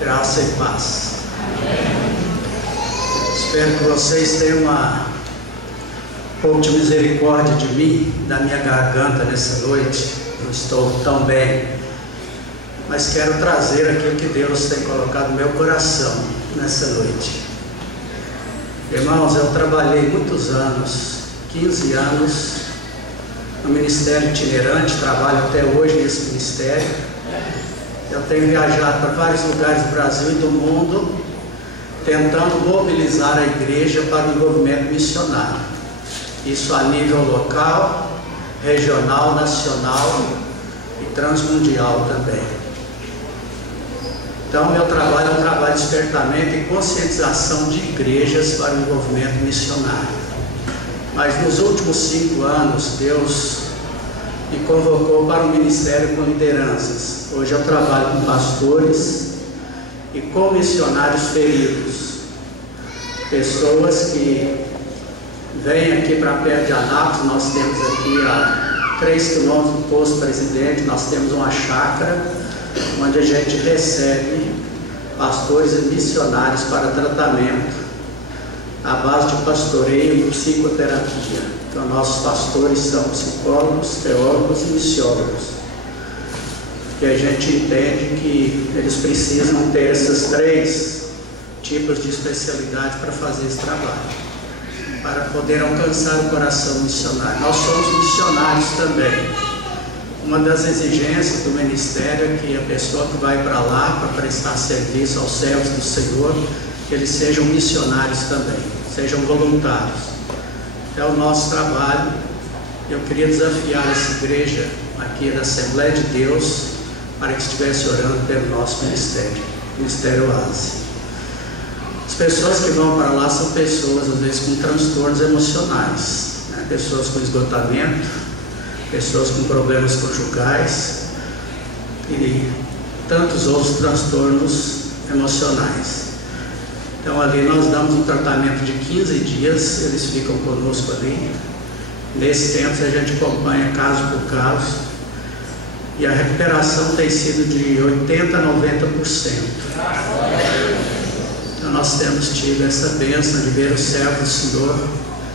Graça e paz. Espero que vocês tenham um pouco de misericórdia de mim, da minha garganta nessa noite. Não estou tão bem, mas quero trazer aquilo que Deus tem colocado no meu coração nessa noite. Irmãos, eu trabalhei muitos anos, 15 anos, no ministério itinerante, trabalho até hoje nesse ministério. Eu tenho viajado para vários lugares do Brasil e do mundo, tentando mobilizar a igreja para o envolvimento missionário. Isso a nível local, regional, nacional e transmundial também. Então, meu trabalho é um trabalho de despertamento e conscientização de igrejas para o envolvimento missionário. Mas nos últimos 5 anos, Deus me convocou para o ministério com lideranças. Hoje eu trabalho com pastores e com missionários feridos. Pessoas que vêm aqui para perto de Anápolis. Nós temos aqui a 3 quilômetros do posto Presidente, nós temos uma chácara onde a gente recebe pastores e missionários para tratamento à base de pastoreio e psicoterapia. Então, nossos pastores são psicólogos, teólogos e missiólogos. E a gente entende que eles precisam ter esses 3 tipos de especialidade para fazer esse trabalho, para poder alcançar o coração missionário. Nós somos missionários também. Uma das exigências do ministério é que a pessoa que vai para lá para prestar serviço aos servos do Senhor, que eles sejam missionários também, sejam voluntários. É o nosso trabalho. Eu queria desafiar essa igreja aqui da Assembleia de Deus para que estivesse orando pelo nosso ministério, Ministério Oásis. As pessoas que vão para lá são pessoas, às vezes, com transtornos emocionais, né? Pessoas com esgotamento, pessoas com problemas conjugais e tantos outros transtornos emocionais. Então, ali nós damos um tratamento de 15 dias, eles ficam conosco ali. Nesse tempo, a gente acompanha caso por caso, e a recuperação tem sido de 80% a 90%. Então, nós temos tido essa bênção de ver os servos do Senhor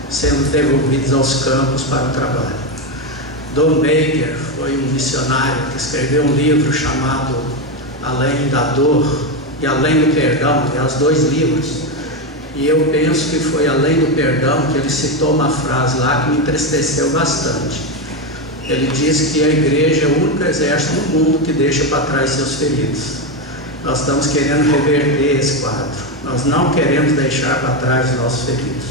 sendo devolvidos aos campos para o trabalho. Don Baker foi um missionário que escreveu um livro chamado Além da Dor e Além do Perdão, aliás, 2 livros, e eu penso que foi Além do Perdão que ele citou uma frase lá que me entristeceu bastante. Ele diz que a igreja é o único exército no mundo que deixa para trás seus feridos. Nós estamos querendo reverter esse quadro, nós não queremos deixar para trás os nossos feridos.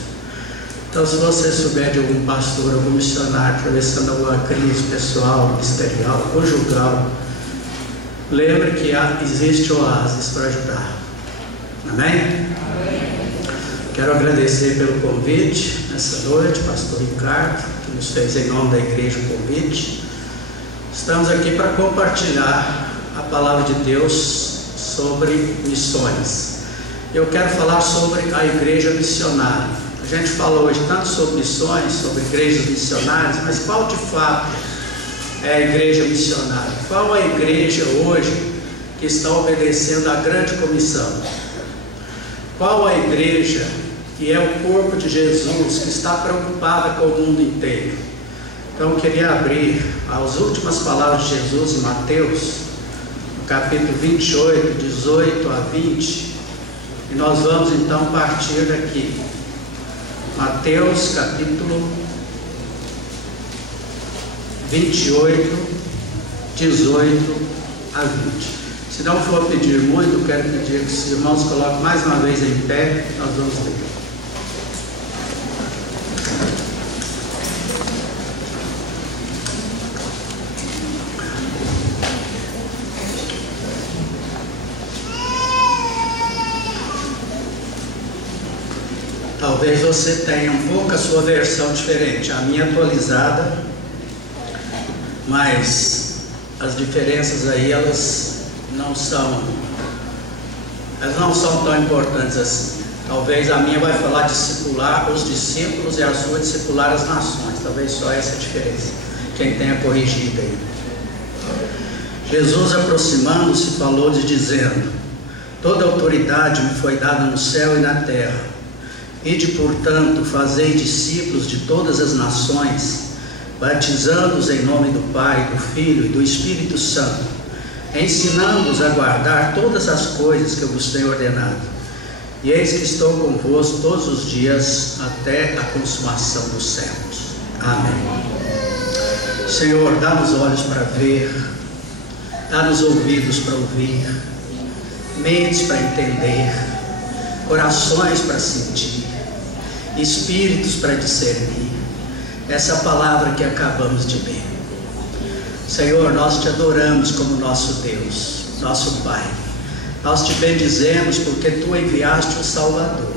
Então, se você souber de algum pastor, algum missionário atravessando alguma crise pessoal, ministerial, conjugal, lembre que existe oásis para ajudar. Amém? Quero agradecer pelo convite nessa noite, pastor Ricardo, que nos fez em nome da igreja o convite. Estamos aqui para compartilhar a palavra de Deus sobre missões. Eu quero falar sobre a igreja missionária. A gente falou hoje tanto sobre missões, sobre igrejas missionárias, mas qual de fato é a igreja missionária? Qual a igreja hoje que está obedecendo à grande comissão? Qual a igreja que é o corpo de Jesus, que está preocupada com o mundo inteiro? Então, eu queria abrir as últimas palavras de Jesus em Mateus, no capítulo 28, 18 a 20, e nós vamos então partir daqui. Mateus capítulo 28, 18 a 20. Se não for pedir muito, eu quero pedir que os irmãos coloquem mais uma vez em pé, nós vamos ler. Talvez você tenha um pouco a sua versão diferente, a minha atualizada, mas as diferenças aí elas não são tão importantes assim. Talvez a minha vai falar discipular os discípulos e a sua discipular as nações. Talvez só essa a diferença. Quem tenha corrigido aí. Jesus, aproximando-se, falou-lhes dizendo: Toda autoridade me foi dada no céu e na terra. Ide, portanto, fazei discípulos de todas as nações, batizando-os em nome do Pai, do Filho e do Espírito Santo, ensinando-os a guardar todas as coisas que eu vos tenho ordenado. E eis que estou convosco todos os dias até a consumação dos séculos. Amém. Senhor, dá-nos olhos para ver, dá-nos ouvidos para ouvir, mentes para entender, corações para sentir, espíritos para discernir essa palavra que acabamos de ler. Senhor, nós te adoramos como nosso Deus, nosso Pai. Nós te bendizemos porque tu enviaste o Salvador,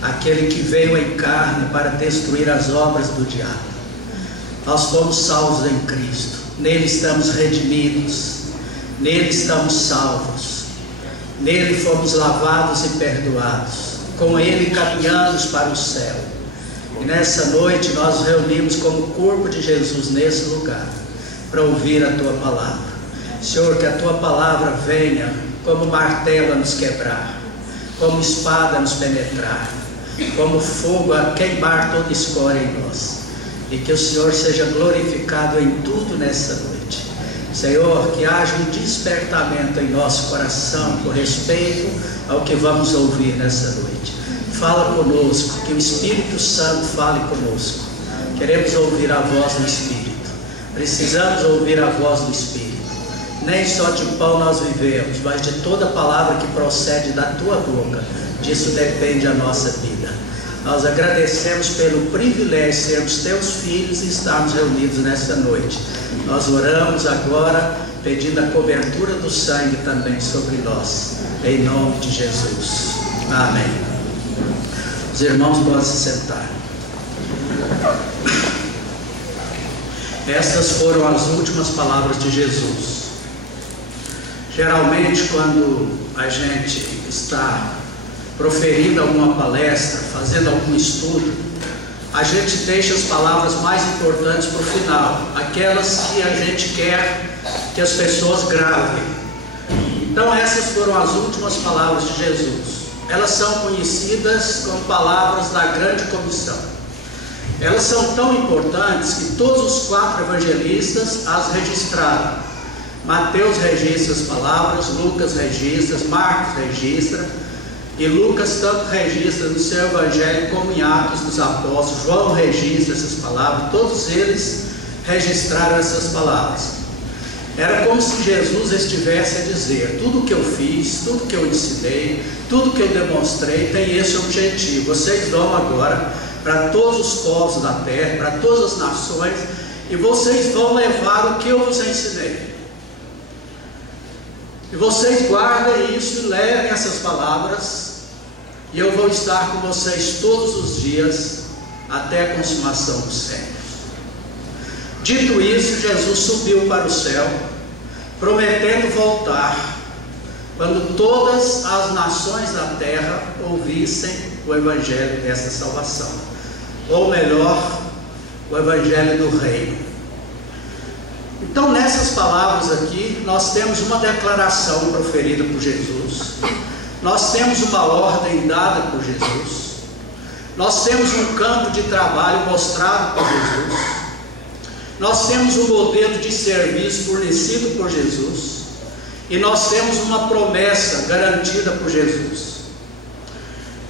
aquele que veio em carne para destruir as obras do diabo. Nós fomos salvos em Cristo, nele estamos redimidos, nele estamos salvos, nele fomos lavados e perdoados, com ele caminhamos para o céu. E nessa noite nós reunimos como corpo de Jesus nesse lugar, para ouvir a tua palavra. Senhor, que a tua palavra venha como martelo a nos quebrar, como espada a nos penetrar, como fogo a queimar toda escória em nós. E que o Senhor seja glorificado em tudo nessa noite. Senhor, que haja um despertamento em nosso coração com respeito ao que vamos ouvir nessa noite. Fala conosco, que o Espírito Santo fale conosco. Queremos ouvir a voz do Espírito. Precisamos ouvir a voz do Espírito. Nem só de pão nós vivemos, mas de toda palavra que procede da tua boca. Disso depende a nossa vida. Nós agradecemos pelo privilégio de sermos teus filhos e estarmos reunidos nessa noite. Nós oramos agora pedindo a cobertura do sangue também sobre nós, em nome de Jesus. Amém. Os irmãos podem se sentar. Essas foram as últimas palavras de Jesus. Geralmente, quando a gente está proferindo alguma palestra, fazendo algum estudo, a gente deixa as palavras mais importantes para o final, aquelas que a gente quer que as pessoas gravem. Então essas foram as últimas palavras de Jesus. Elas são conhecidas como palavras da grande comissão. Elas são tão importantes que todos os 4 evangelistas as registraram. Mateus registra as palavras, Lucas registra, Marcos registra, e Lucas tanto registra no seu evangelho como em Atos dos Apóstolos. João registra essas palavras, todos eles registraram essas palavras. Era como se Jesus estivesse a dizer: tudo que eu fiz, tudo que eu ensinei, tudo que eu demonstrei tem esse objetivo. Vocês vão agora para todos os povos da terra, para todas as nações, e vocês vão levar o que eu vos ensinei. E vocês guardem isso e levem essas palavras, e eu vou estar com vocês todos os dias até a consumação dos séculos. Dito isso, Jesus subiu para o céu, prometendo voltar quando todas as nações da terra ouvissem o evangelho desta salvação, ou melhor, o evangelho do reino. Então, nessas palavras aqui, nós temos uma declaração proferida por Jesus, nós temos uma ordem dada por Jesus, nós temos um campo de trabalho mostrado por Jesus, nós temos um modelo de serviço fornecido por Jesus, e nós temos uma promessa garantida por Jesus.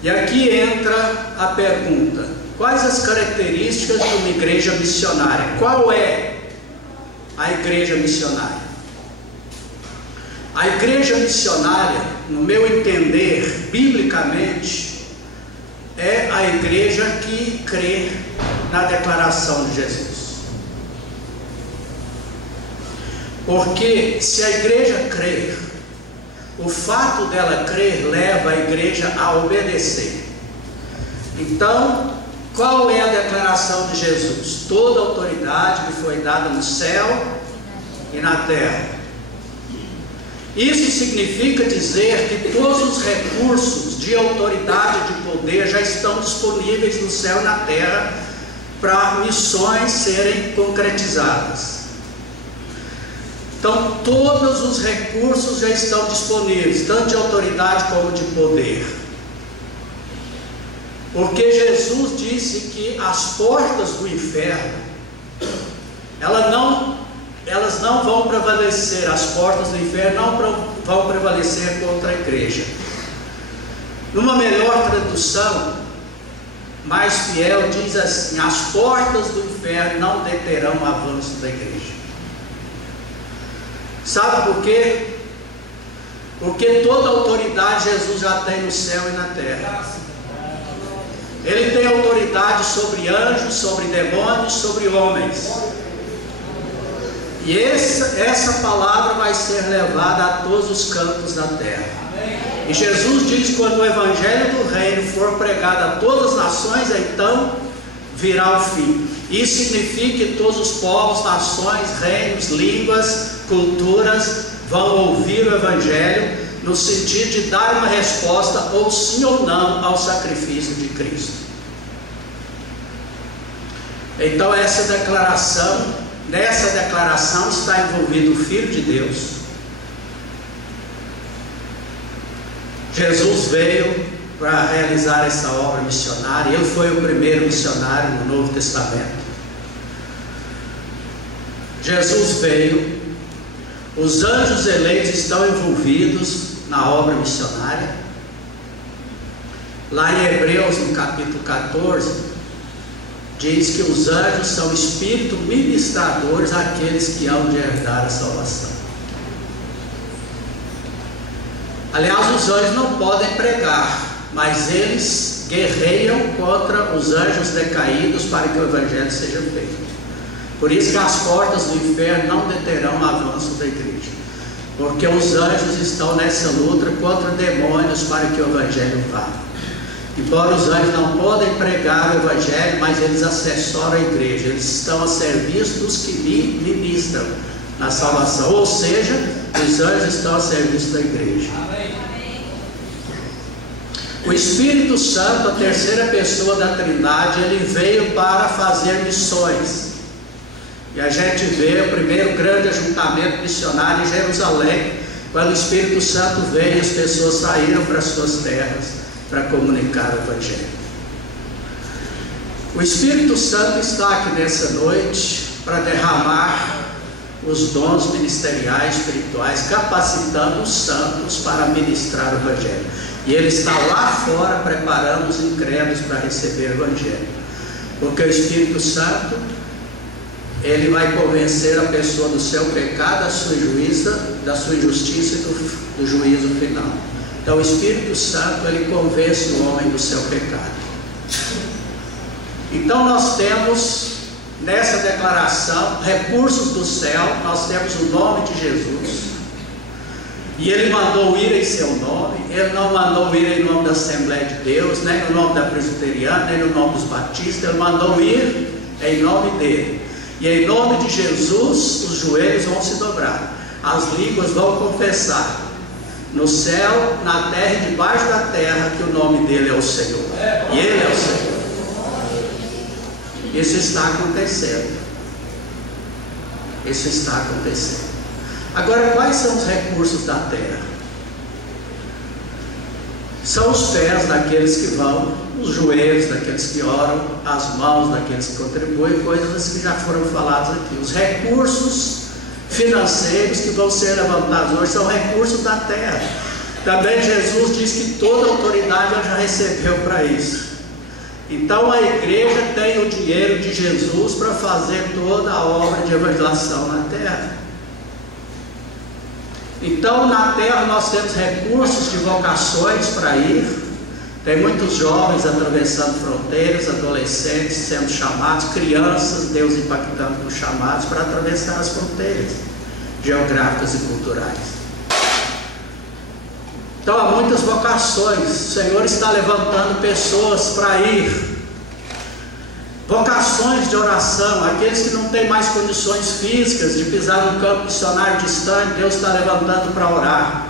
E aqui entra a pergunta: quais as características de uma igreja missionária? Qual é a igreja missionária? A igreja missionária, no meu entender, biblicamente, é a igreja que crê na declaração de Jesus. Porque se a igreja crer, o fato dela crer leva a igreja a obedecer. Então, qual é a declaração de Jesus? Toda autoridade me foi dada no céu e na terra. Isso significa dizer que todos os recursos de autoridade e de poder já estão disponíveis no céu e na terra para missões serem concretizadas. Então Então todos os recursos já estão disponíveis, tanto de autoridade como de poder. Porque Jesus disse que as portas do inferno, elas não vão prevalecer, as portas do inferno não vão prevalecer contra a igreja. Numa melhor tradução, mais fiel, diz assim: as portas do inferno não deterão o avanço da igreja. Sabe por quê? Porque toda autoridade Jesus já tem no céu e na terra. Ele tem autoridade sobre anjos, sobre demônios, sobre homens. E essa palavra vai ser levada a todos os cantos da terra. E Jesus diz: quando o evangelho do reino for pregado a todas as nações, então virá o fim. Isso significa que todos os povos, nações, reinos, línguas, culturas vão ouvir o evangelho, no sentido de dar uma resposta ou sim ou não ao sacrifício de Cristo. Então nessa declaração está envolvido o Filho de Deus. Jesus veio para realizar essa obra missionária. Ele foi o primeiro missionário no Novo Testamento. Jesus veio, os anjos eleitos estão envolvidos na obra missionária. Lá em Hebreus, no capítulo 14, diz que os anjos são espíritos ministradores àqueles que hão de herdar a salvação. Aliás, os anjos não podem pregar, mas eles guerreiam contra os anjos decaídos para que o evangelho seja feito. Por isso que as portas do inferno não deterão o avanço da igreja, porque os anjos estão nessa luta contra demônios para que o evangelho vá. Embora os anjos não podem pregar o evangelho, mas eles assessoram a igreja, eles estão a serviço dos que ministram na salvação, ou seja, os anjos estão a serviço da igreja. O Espírito Santo, a terceira pessoa da Trindade, ele veio para fazer missões. E a gente vê o primeiro grande ajuntamento missionário em Jerusalém, quando o Espírito Santo veio e as pessoas saíram para as suas terras para comunicar o evangelho. O Espírito Santo está aqui nessa noite para derramar os dons ministeriais, espirituais, capacitando os santos para ministrar o evangelho. E ele está lá fora preparando os incrédulos para receber o evangelho, porque o Espírito Santo, ele vai convencer a pessoa do seu pecado, da sua injustiça e do juízo final. Então o Espírito Santo, ele convence o homem do seu pecado. Então nós temos nessa declaração recursos do céu. Nós temos o nome de Jesus, e ele mandou ir em seu nome. Ele não mandou ir em nome da Assembleia de Deus, nem no nome da Presbiteriana, nem no nome dos Batistas. Ele mandou ir em nome dele. E em nome de Jesus os joelhos vão se dobrar, as línguas vão confessar, no céu, na terra e debaixo da terra, que o nome dele é o Senhor. E ele é o Senhor. Isso está acontecendo. Isso está acontecendo. Agora, quais são os recursos da terra? São os pés daqueles que vão, os joelhos daqueles que oram, as mãos daqueles que contribuem, coisas que já foram faladas aqui. Os recursos financeiros que vão ser levantados hoje são recursos da terra. Também Jesus diz que toda autoridade ela já recebeu para isso. Então a igreja tem o dinheiro de Jesus para fazer toda a obra de evangelização na terra. Então na terra nós temos recursos de vocações para ir. Tem muitos jovens atravessando fronteiras, adolescentes sendo chamados, crianças, Deus impactando os chamados para atravessar as fronteiras geográficas e culturais. Então há muitas vocações. O Senhor está levantando pessoas para ir. Vocações de oração, aqueles que não têm mais condições físicas de pisar num campo missionário distante, Deus está levantando para orar.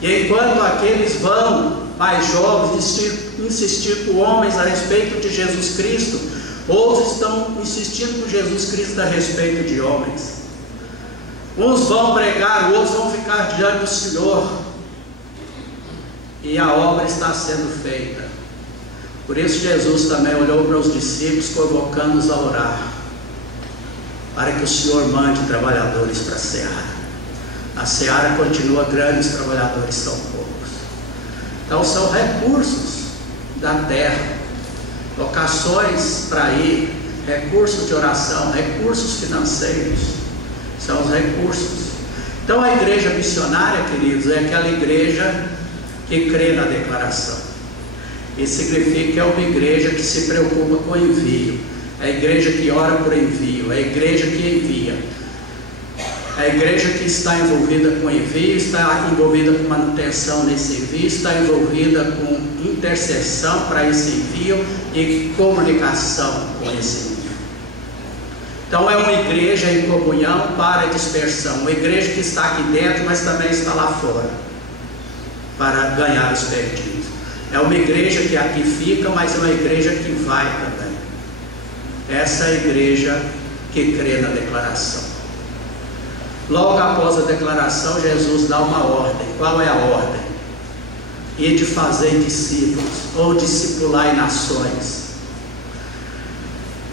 E enquanto aqueles vão, mais jovens, insistir com homens a respeito de Jesus Cristo, outros estão insistindo com Jesus Cristo a respeito de homens. Uns vão pregar, outros vão ficar diante do Senhor. E a obra está sendo feita. Por isso Jesus também olhou para os discípulos, convocando-os a orar, para que o Senhor mande trabalhadores para a seara. A seara continua grande, os trabalhadores são poucos. Então são recursos da terra, locações para ir, recursos de oração, recursos financeiros, são os recursos. Então a igreja missionária, queridos, é aquela igreja que crê na declaração. Isso significa que é uma igreja que se preocupa com o envio, é a igreja que ora por envio, é a igreja que envia. A igreja que está envolvida com envio, está envolvida com manutenção nesse envio, está envolvida com intercessão para esse envio e comunicação com esse envio. Então é uma igreja em comunhão para a dispersão, uma igreja que está aqui dentro, mas também está lá fora, para ganhar os perdidos. É uma igreja que aqui fica, mas é uma igreja que vai também. Essa é a igreja que crê na declaração. Logo após a declaração, Jesus dá uma ordem. Qual é a ordem? Ide fazer discípulos, ou discipular nações.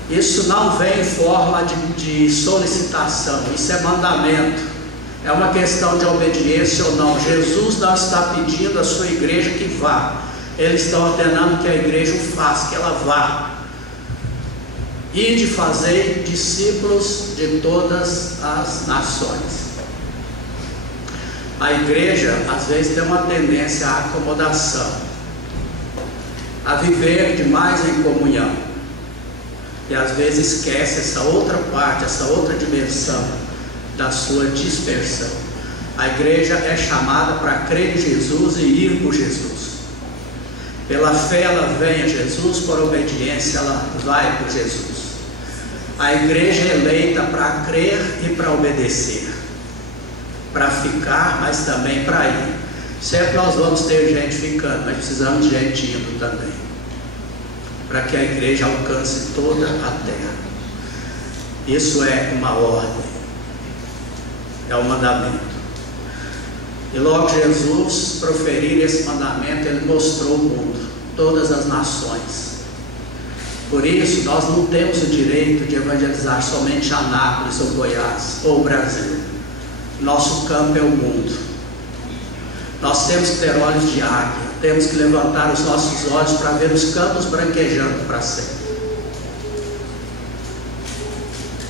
Isso não vem em forma de solicitação, isso é mandamento. É uma questão de obediência ou não. Jesus não está pedindo à sua igreja que vá. Ele está ordenando que a igreja o faça, que ela vá. E de fazer discípulos de todas as nações. A igreja, às vezes, tem uma tendência à acomodação, a viver demais em comunhão. E às vezes esquece essa outra parte, essa outra dimensão da sua dispersão. A igreja é chamada para crer em Jesus e ir por Jesus. Pela fé ela vem a Jesus, por obediência ela vai por Jesus. A igreja é eleita para crer e para obedecer, para ficar, mas também para ir. Sempre nós vamos ter gente ficando, mas precisamos de gente indo também, para que a igreja alcance toda a terra. Isso é uma ordem, é um mandamento. E logo Jesus proferir esse mandamento, ele mostrou o mundo, todas as nações. Por isso, nós não temos o direito de evangelizar somente Anápolis ou Goiás ou o Brasil. Nosso campo é o mundo. Nós temos que ter olhos de águia, temos que levantar os nossos olhos para ver os campos branquejando para sempre.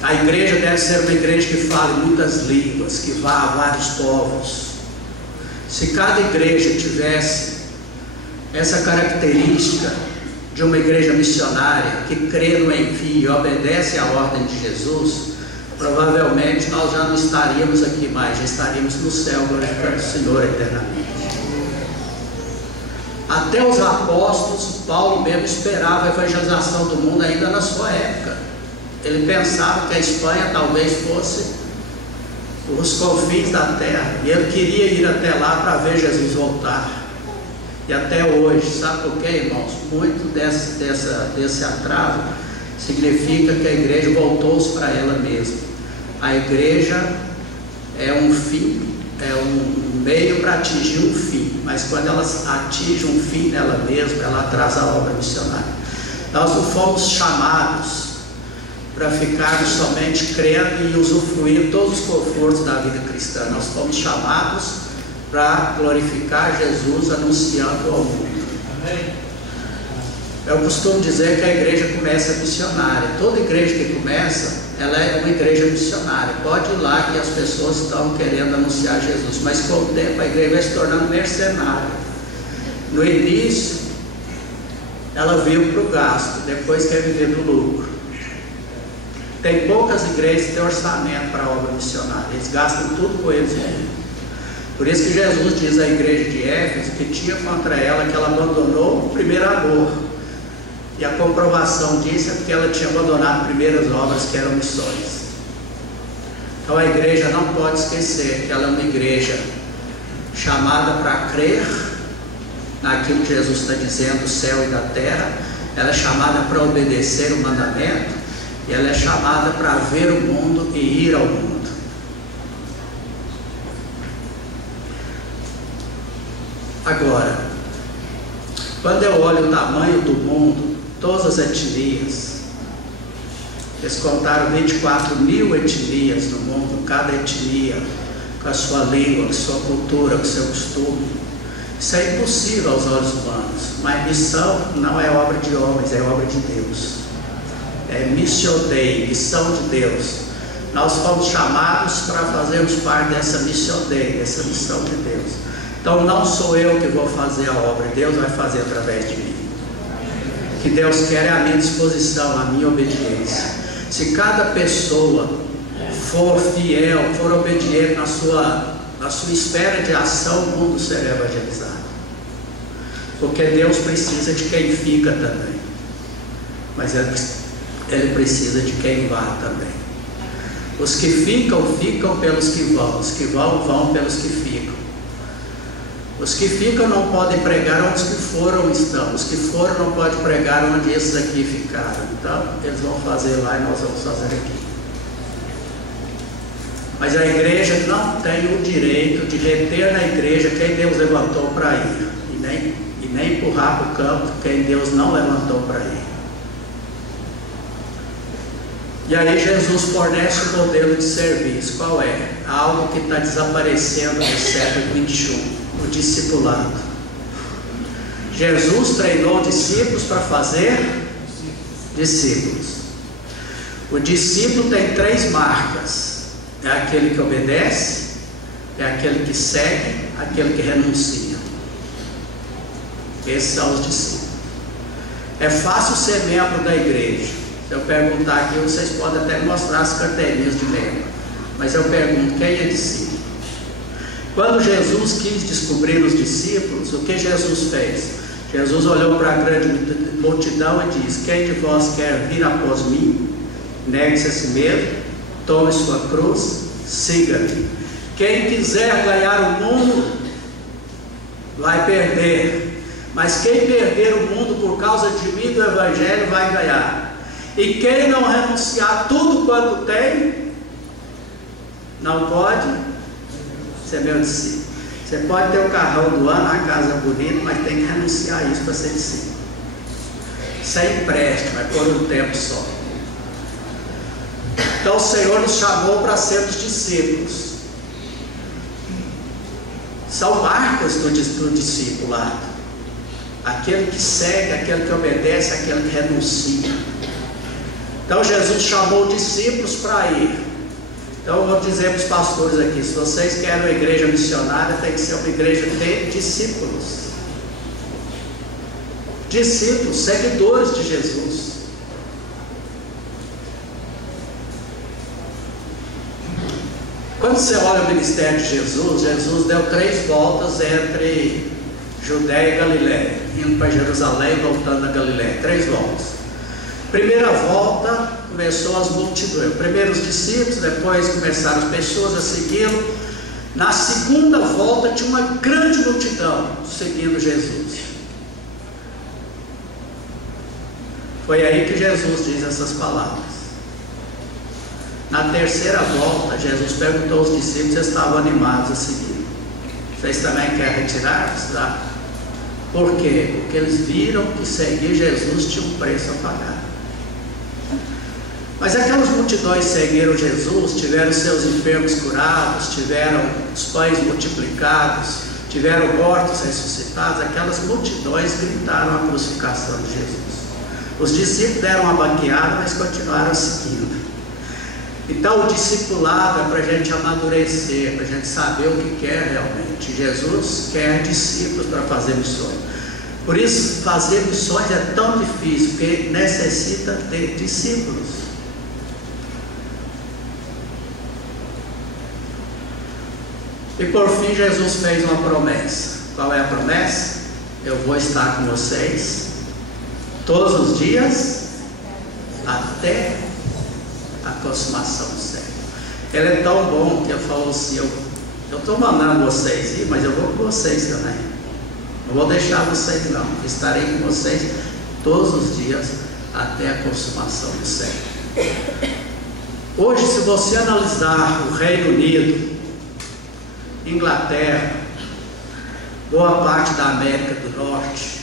A igreja deve ser uma igreja que fale muitas línguas, que vá a vários povos. Se cada igreja tivesse essa característica de uma igreja missionária que crê no envio e obedece à ordem de Jesus, provavelmente nós já não estaríamos aqui mais, já estaríamos no céu glorificando o Senhor eternamente. Até os apóstolos, Paulo mesmo esperava a evangelização do mundo ainda na sua época. Ele pensava que a Espanha talvez fosse os confins da terra, e ele queria ir até lá para ver Jesus voltar. E até hoje, sabe por quê, irmãos? Muito desse atraso significa que a igreja voltou-se para ela mesma. A igreja é um fim, é um meio para atingir um fim, mas quando ela atinge um fim nela mesma, ela atrasa a obra missionária. Nós não fomos chamados para ficarmos somente crendo e usufruir todos os confortos da vida cristã. Nós fomos chamados para glorificar Jesus anunciando ao mundo. Eu costumo dizer que a igreja começa missionária. Toda igreja que começa, ela é uma igreja missionária. Pode ir lá que as pessoas estão querendo anunciar Jesus, mas com o tempo a igreja vai se tornando mercenária. No início, ela vive para o gasto, depois quer viver do lucro. Tem poucas igrejas que têm orçamento para a obra missionária, eles gastam tudo com eles mesmos. Por isso que Jesus diz à igreja de Éfeso que tinha contra ela que ela abandonou o primeiro amor. E a comprovação disso é porque ela tinha abandonado primeiras obras que eram missões. Então a igreja não pode esquecer que ela é uma igreja chamada para crer naquilo que Jesus está dizendo, do céu e da terra. Ela é chamada para obedecer o mandamento. E ela é chamada para ver o mundo e ir ao mundo. Agora, quando eu olho o tamanho do mundo, todas as etnias, eles contaram 24 mil etnias no mundo, cada etnia com a sua língua, com a sua cultura, com o seu costume. Isso é impossível aos olhos humanos, mas missão não é obra de homens, é obra de Deus. É missio Dei, missão de Deus. Nós fomos chamados para fazermos parte dessa missio Dei, dessa missão de Deus. Então não sou eu que vou fazer a obra, Deus vai fazer através de mim. O que Deus quer é a minha disposição, a minha obediência. Se cada pessoa for fiel, for obediente na sua esfera de ação, o mundo será evangelizado. Porque Deus precisa de quem fica também, mas Ele precisa de quem vá também. Os que ficam, ficam pelos que vão. Os que vão, vão pelos que ficam. Os que ficam não podem pregar onde os que foram estão. Os que foram não podem pregar onde esses aqui ficaram. Então, eles vão fazer lá e nós vamos fazer aqui. Mas a igreja não tem o direito de reter na igreja quem Deus levantou para ir. E nem empurrar para o campo quem Deus não levantou para ir. E aí Jesus fornece um modelo de serviço. Qual é? Algo que está desaparecendo no século XXI, o discipulado. Jesus treinou discípulos para fazer discípulos. O discípulo tem 3 marcas: é aquele que obedece, é aquele que segue, aquele que renuncia. Esses são os discípulos. É fácil ser membro da igreja. Se eu perguntar aqui, vocês podem até mostrar as carteirinhas de membro, mas eu pergunto: quem é discípulo? Quando Jesus quis descobrir os discípulos, o que Jesus fez? Jesus olhou para a grande multidão e disse: quem de vós quer vir após mim? Negue-se a si mesmo, tome sua cruz, siga-me. Quem quiser ganhar o mundo vai perder, mas quem perder o mundo por causa de mim, do Evangelho, vai ganhar. E quem não renunciar tudo quanto tem, não pode ser meu discípulo. Você pode ter o carrão do ano, a casa bonita, mas tem que renunciar a isso para ser discípulo. Sem empréstimo, é por um tempo só. Então o Senhor nos chamou para sermos discípulos. São marcas do discipulado: aquele que segue, aquele que obedece, aquele que renuncia. Então Jesus chamou discípulos para ir. Então eu vou dizer para os pastores aqui: se vocês querem uma igreja missionária, tem que ser uma igreja de discípulos. Discípulos, seguidores de Jesus. Quando você olha o ministério de Jesus, Jesus deu 3 voltas entre Judéia e Galiléia, indo para Jerusalém e voltando a Galiléia. 3 voltas. Primeira volta, começou as multidões. Primeiro os discípulos, depois começaram as pessoas a segui-lo. Na segunda volta tinha uma grande multidão seguindo Jesus. Foi aí que Jesus diz essas palavras. Na terceira volta, Jesus perguntou aos discípulos se estavam animados a seguir. Vocês também querem retirar-se? Tá? Por quê? Porque eles viram que seguir Jesus tinha um preço a pagar. Mas aquelas multidões seguiram Jesus, tiveram seus enfermos curados, tiveram os pães multiplicados, tiveram mortos ressuscitados. Aquelas multidões gritaram a crucificação de Jesus. Os discípulos deram uma banqueada, mas continuaram seguindo. Então o discipulado é para a gente amadurecer, para a gente saber o que quer realmente. Jesus quer discípulos para fazer missões. Por isso fazer missões é tão difícil, porque necessita ter discípulos. E por fim Jesus fez uma promessa. Qual é a promessa? Eu vou estar com vocês todos os dias até a consumação do século. Ele é tão bom que ele falou assim: eu estou mandando vocês ir, mas eu vou com vocês também. Não vou deixar vocês não. Estarei com vocês todos os dias até a consumação do século. Hoje, se você analisar o Reino Unido, Inglaterra, boa parte da América do Norte,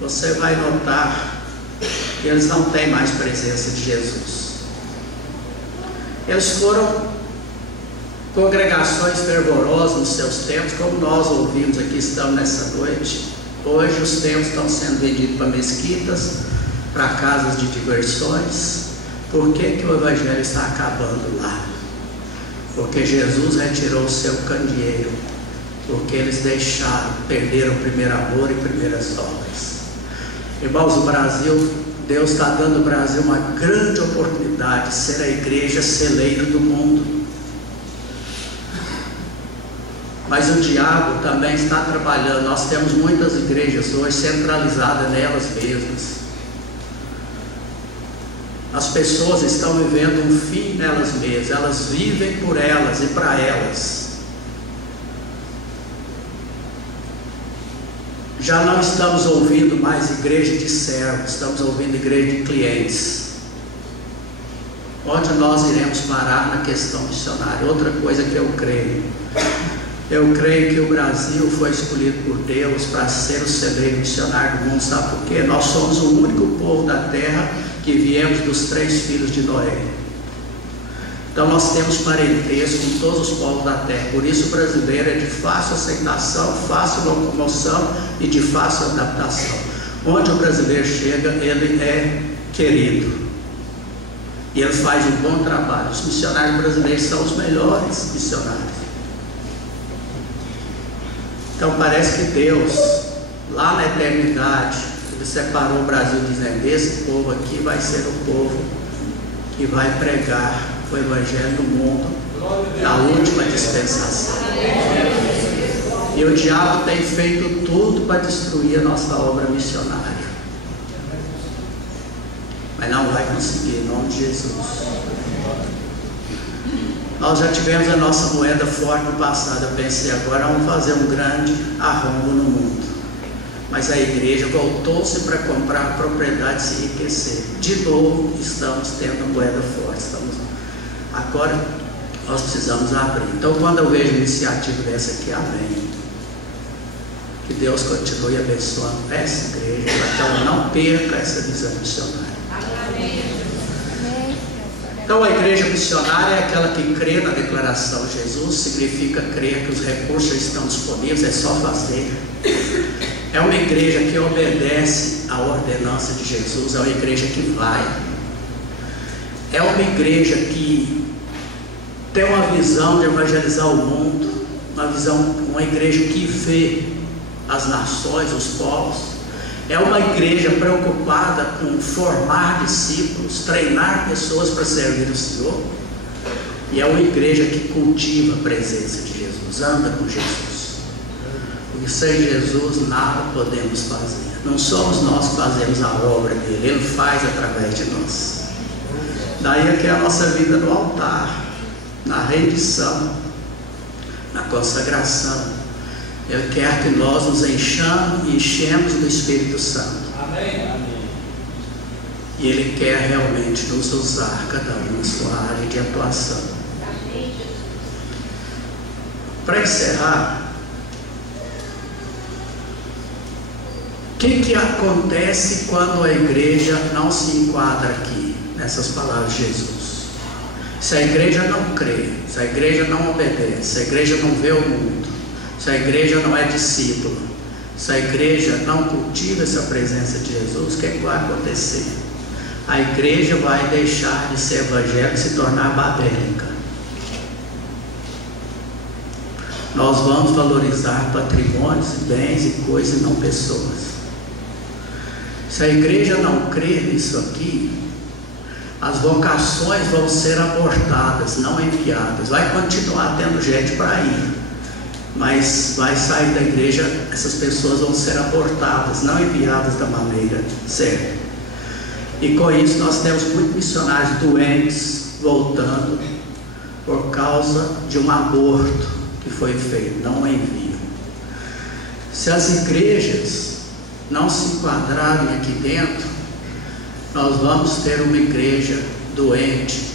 você vai notar que eles não têm mais presença de Jesus. Eles foram congregações fervorosas nos seus tempos, como nós ouvimos aqui, estamos nessa noite. Hoje os templos estão sendo vendidos para mesquitas, para casas de diversões. Por que que o Evangelho está acabando lá? Porque Jesus retirou o seu candeeiro, porque eles perderam o primeiro amor e primeiras obras. Irmãos, o Brasil, Deus está dando ao Brasil uma grande oportunidade de ser a igreja celeiro do mundo. Mas o diabo também está trabalhando. Nós temos muitas igrejas hoje centralizadas nelas mesmas. As pessoas estão vivendo um fim nelas mesmas. Elas vivem por elas e para elas. Já não estamos ouvindo mais igreja de servos, estamos ouvindo igreja de clientes. Onde nós iremos parar na questão missionária? Outra coisa que eu creio que o Brasil foi escolhido por Deus para ser o celeiro missionário do mundo. Sabe por quê? Nós somos o único povo da terra que viemos dos 3 filhos de Noé. Então nós temos parentesco com todos os povos da terra. Por isso o brasileiro é de fácil aceitação, fácil locomoção e de fácil adaptação. Onde o brasileiro chega, ele é querido e ele faz um bom trabalho. Os missionários brasileiros são os melhores missionários. Então parece que Deus, lá na eternidade, Ele separou o Brasil dizendo: esse povo aqui vai ser o povo que vai pregar o Evangelho do mundo na última dispensação. E o diabo tem feito tudo para destruir a nossa obra missionária, mas não vai conseguir, em nome de Jesus. Nós já tivemos a nossa moeda forte no passado. Eu pensei, agora vamos fazer um grande arrombo no mundo. Mas a igreja voltou-se para comprar propriedade e se enriquecer. De novo, estamos tendo moeda forte. Agora, nós precisamos abrir. Então, quando eu vejo iniciativa dessa aqui, amém. Que Deus continue abençoando essa igreja, para que ela não perca essa visão missionária. Amém. Então a igreja missionária é aquela que crê na declaração de Jesus. Significa crer que os recursos estão disponíveis, é só fazer. É uma igreja que obedece à ordenança de Jesus, é uma igreja que vai. É uma igreja que tem uma visão de evangelizar o mundo, uma igreja que vê as nações, os povos. É uma igreja preocupada com formar discípulos, treinar pessoas para servir o Senhor. E é uma igreja que cultiva a presença de Jesus, anda com Jesus. Porque sem Jesus nada podemos fazer. Não somos nós que fazemos a obra dele, Ele faz através de nós. Daí é que é a nossa vida no altar, na rendição, na consagração. Ele quer que nós nos enchemos do Espírito Santo. Amém. E Ele quer realmente nos usar, cada um na sua área de atuação. Para encerrar, o que acontece quando a igreja não se enquadra aqui, nessas palavras de Jesus? Se a igreja não crê, se a igreja não obedece, se a igreja não vê o mundo, se a igreja não é discípula, se a igreja não cultiva essa presença de Jesus, o que vai acontecer? A igreja vai deixar de ser evangélica e se tornar babélica. Nós vamos valorizar patrimônios, bens e coisas e não pessoas. Se a igreja não crer nisso aqui, as vocações vão ser abortadas, não enviadas. Vai continuar tendo gente para ir, mas vai sair da igreja, essas pessoas vão ser abortadas, não enviadas da maneira certa. E com isso nós temos muitos missionários doentes voltando por causa de um aborto que foi feito, não envio. Se as igrejas não se enquadrarem aqui dentro, nós vamos ter uma igreja doente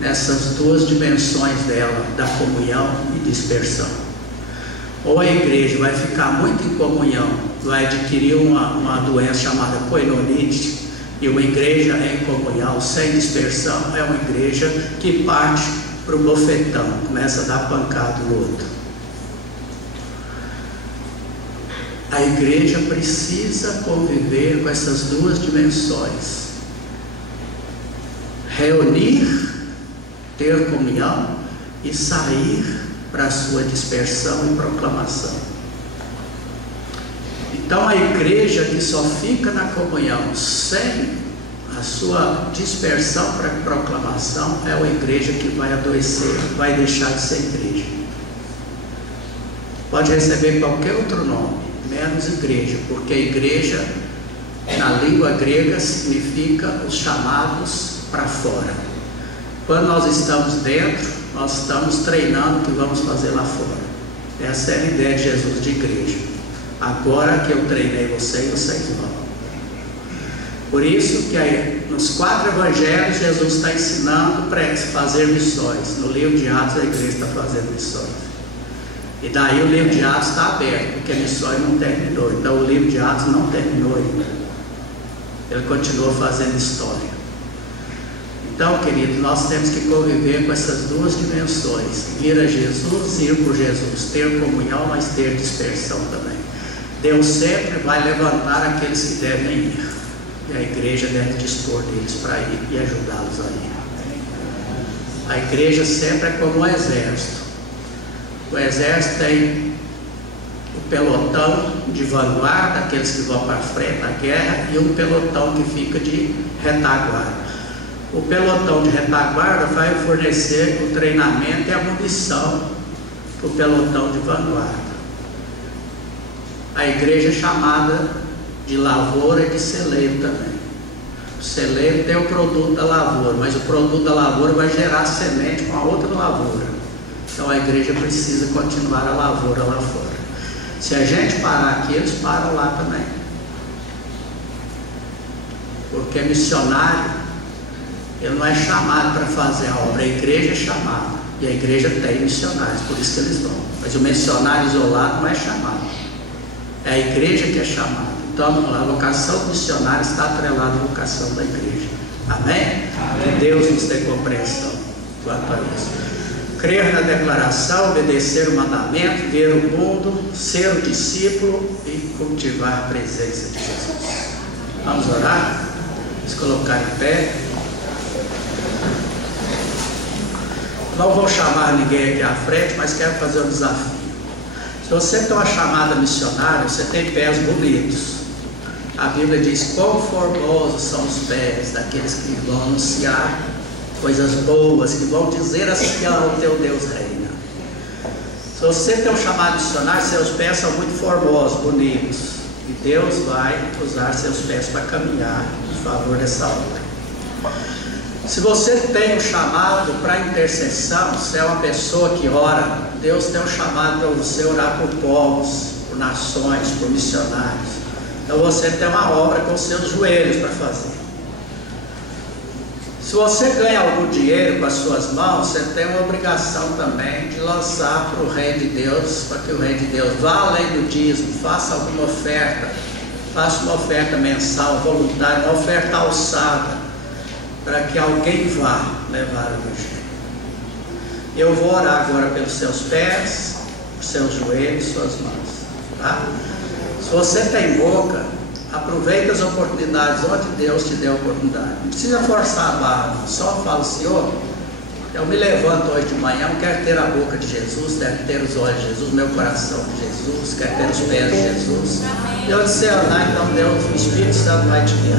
nessas duas dimensões dela, da comunhão e dispersão. Ou a igreja vai ficar muito em comunhão, vai adquirir uma doença chamada coinonite, e uma igreja em comunhão, sem dispersão, é uma igreja que parte para o bofetão, começa a dar pancada no outro. A igreja precisa conviver com essas duas dimensões: reunir, ter comunhão, e sair para a sua dispersão e proclamação. Então a igreja que só fica na comunhão sem a sua dispersão para proclamação é uma igreja que vai adoecer, vai deixar de ser igreja. Pode receber qualquer outro nome, menos igreja, porque igreja na língua grega significa os chamados para fora. Quando nós estamos dentro, nós estamos treinando o que vamos fazer lá fora. Essa é a ideia de Jesus de igreja. Agora que eu treinei vocês vão. Por isso que aí, nos 4 evangelhos, Jesus está ensinando para fazer missões. No livro de Atos, a igreja está fazendo missões. E daí o livro de Atos está aberto, porque a missão não terminou. Então o livro de Atos não terminou ainda. Ele continua fazendo história. Então, querido, nós temos que conviver com essas duas dimensões: vir a Jesus, ir por Jesus, ter comunhão, mas ter dispersão também. Deus sempre vai levantar aqueles que devem ir, e a igreja deve dispor deles para ir e ajudá-los a ir. A igreja sempre é como um exército. O exército tem o pelotão de vanguarda, aqueles que vão para frente na guerra, e um pelotão que fica de retaguarda. O pelotão de retaguarda vai fornecer o treinamento e a munição para o pelotão de vanguarda. A igreja é chamada de lavoura e de celeiro também. O celeiro tem o produto da lavoura, mas o produto da lavoura vai gerar semente com a outra lavoura. Então a igreja precisa continuar a lavoura lá fora. Se a gente parar aqui, eles param lá também. Porque missionário, ele não é chamado para fazer a obra, a igreja é chamada. E a igreja tem missionários, por isso que eles vão. Mas o missionário isolado não é chamado. É a igreja que é chamada. Então a vocação do missionário está atrelada à vocação da igreja. Amém? Que Deus nos dê compreensão quanto a isso. Crer na declaração, obedecer o mandamento, ver o mundo, ser o discípulo e cultivar a presença de Jesus. Vamos orar? Vamos colocar em pé. Não vou chamar ninguém aqui à frente, mas quero fazer um desafio. Se você tem uma chamada missionária, você tem pés bonitos. A Bíblia diz: quão formosos são os pés daqueles que vão anunciar coisas boas, que vão dizer assim: o teu Deus reina. Se você tem um chamado missionário, seus pés são muito formosos, bonitos, e Deus vai usar seus pés para caminhar em favor dessa obra. Se você tem um chamado para intercessão, você é uma pessoa que ora, Deus tem um chamado para você orar por povos, por nações, por missionários. Então você tem uma obra com seus joelhos para fazer. Se você ganha algum dinheiro com as suas mãos, você tem uma obrigação também de lançar para o reino de Deus, para que o reino de Deus vá além do dízimo, faça alguma oferta, faça uma oferta mensal, voluntária, uma oferta alçada, para que alguém vá levar o evangelho. Eu vou orar agora pelos seus pés, seus joelhos, suas mãos, tá? Se você tem boca, aproveita as oportunidades onde Deus te deu a oportunidade. Não precisa forçar a barra, só fala: Senhor, eu me levanto hoje de manhã, eu quero ter a boca de Jesus, quero ter os olhos de Jesus, meu coração de Jesus, quero ter os pés de Jesus. E onde você andar, então Deus, o Espírito Santo vai te guiar.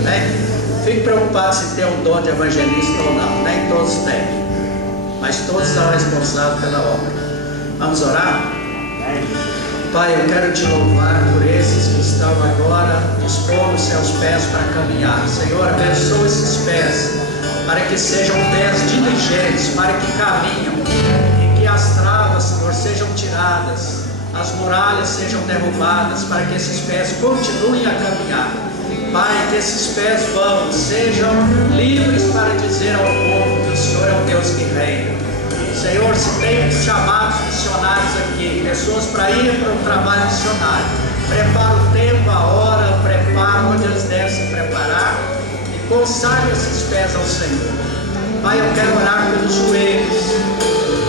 Amém? Fique preocupado se tem um dom de evangelista ou não. Nem todos têm, mas todos são responsáveis pela obra. Vamos orar? Pai, eu quero te louvar por esses que estão agora dispondo seus pés para caminhar. Senhor, abençoa esses pés, para que sejam pés diligentes, para que caminham, e que as travas, Senhor, sejam tiradas, as muralhas sejam derrubadas, para que esses pés continuem a caminhar. Pai, que esses pés sejam livres para dizer ao povo que o Senhor é o Deus que reina. Senhor, se tem chamados missionários aqui, pessoas para ir para o trabalho missionário, prepara o tempo, a hora, prepara onde eles devem se preparar e consagra esses pés ao Senhor. Pai, eu quero orar pelos joelhos,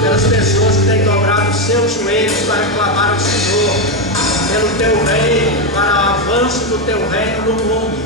pelas pessoas que têm dobrado os seus joelhos para clamar ao Senhor, pelo teu reino, para o avanço do teu reino no mundo.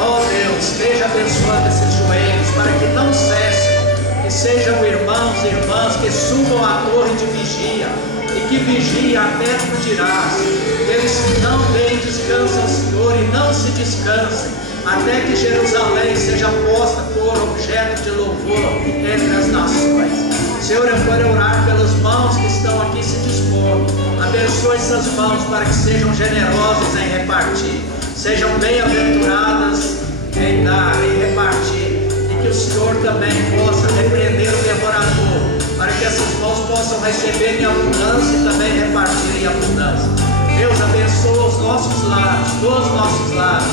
Ó Deus, esteja abençoando esses joelhos para que não cessem, que sejam irmãos e irmãs que subam à torre de vigia e que vigiem até tu dirás. Eles não deem descanso ao Senhor e não se descansem até que Jerusalém seja posta por objeto de louvor entre as nações. Senhor, eu quero orar pelas mãos que estão aqui se dispor. Abençoe essas mãos para que sejam generosas em repartir, sejam bem-aventuradas em dar e repartir, e que o Senhor também possa repreender o devorador, para que essas mãos possam receber em abundância e também repartir em abundância. Deus, abençoa os nossos lares, todos os nossos lares,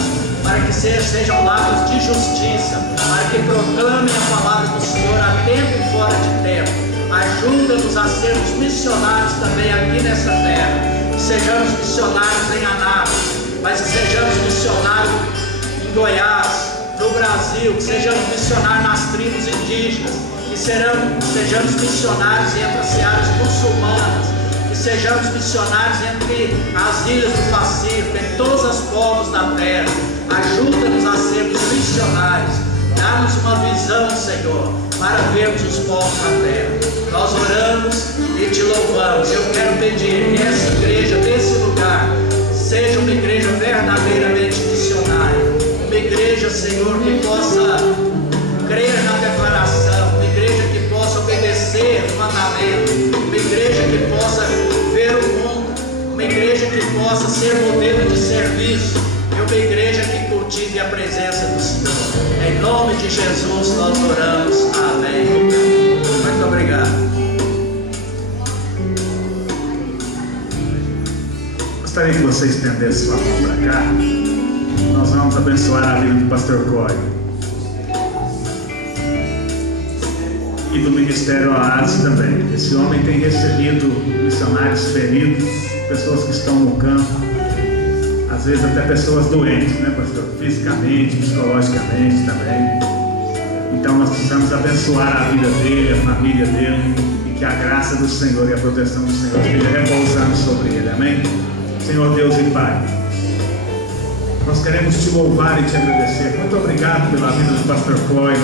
para que sejam lares de justiça, para que proclamem a palavra do Senhor a tempo e fora de tempo. Ajuda-nos a sermos missionários também aqui nessa terra, que sejamos missionários em Anápolis, mas que sejamos missionários em Goiás, no Brasil, que sejamos missionários nas tribos indígenas, que sejamos missionários entre as searas muçulmanas, que sejamos missionários entre as ilhas do Pacífico, em todos os povos da terra. Ajuda-nos a sermos missionários, dá-nos uma visão, Senhor, para vermos os povos da terra. Nós oramos e te louvamos. Eu quero pedir que essa igreja, desse lugar, seja uma igreja verdadeiramente missionária, uma igreja, Senhor, que possa crer na declaração, uma igreja que possa obedecer o mandamento, uma igreja que possa ver o mundo, uma igreja que possa ser modelo de serviço e uma igreja que cultive a presença do Senhor. Em nome de Jesus nós oramos. Amém. Muito obrigado. Gostaria que você estendesse sua mão para cá. Nós vamos abençoar a vida do pastor Coy e do Ministério Oasis também. Esse homem tem recebido missionários feridos, pessoas que estão no campo, às vezes até pessoas doentes, né, pastor? Fisicamente, psicologicamente também. Então nós precisamos abençoar a vida dele, a família dele, e que a graça do Senhor e a proteção do Senhor esteja repousando sobre ele. Amém? Senhor Deus e Pai, nós queremos te louvar e te agradecer. Muito obrigado pela vida do pastor Coy,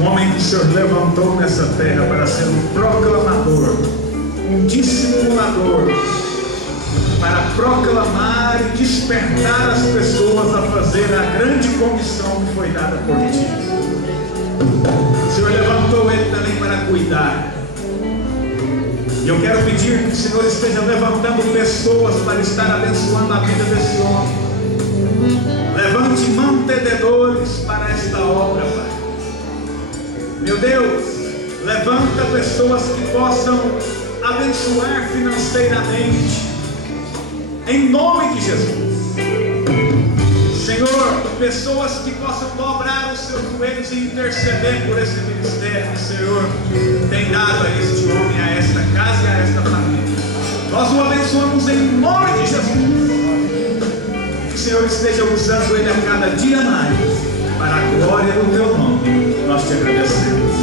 um homem que o Senhor levantou nessa terra para ser um proclamador, um dissimulador, para proclamar e despertar as pessoas a fazer a grande comissão que foi dada por ti. O Senhor levantou ele também para cuidar. E eu quero pedir que o Senhor esteja levantando pessoas para estar abençoando a vida desse homem. Levante mantenedores para esta obra, Pai. Meu Deus, levanta pessoas que possam abençoar financeiramente, em nome de Jesus. Senhor, pessoas que possam dobrar os seus joelhos e interceder por esse ministério que o Senhor tem dado a este homem, a esta casa e a esta família. Nós o abençoamos em nome de Jesus. Que o Senhor esteja usando ele a cada dia mais para a glória do teu nome. Nós te agradecemos.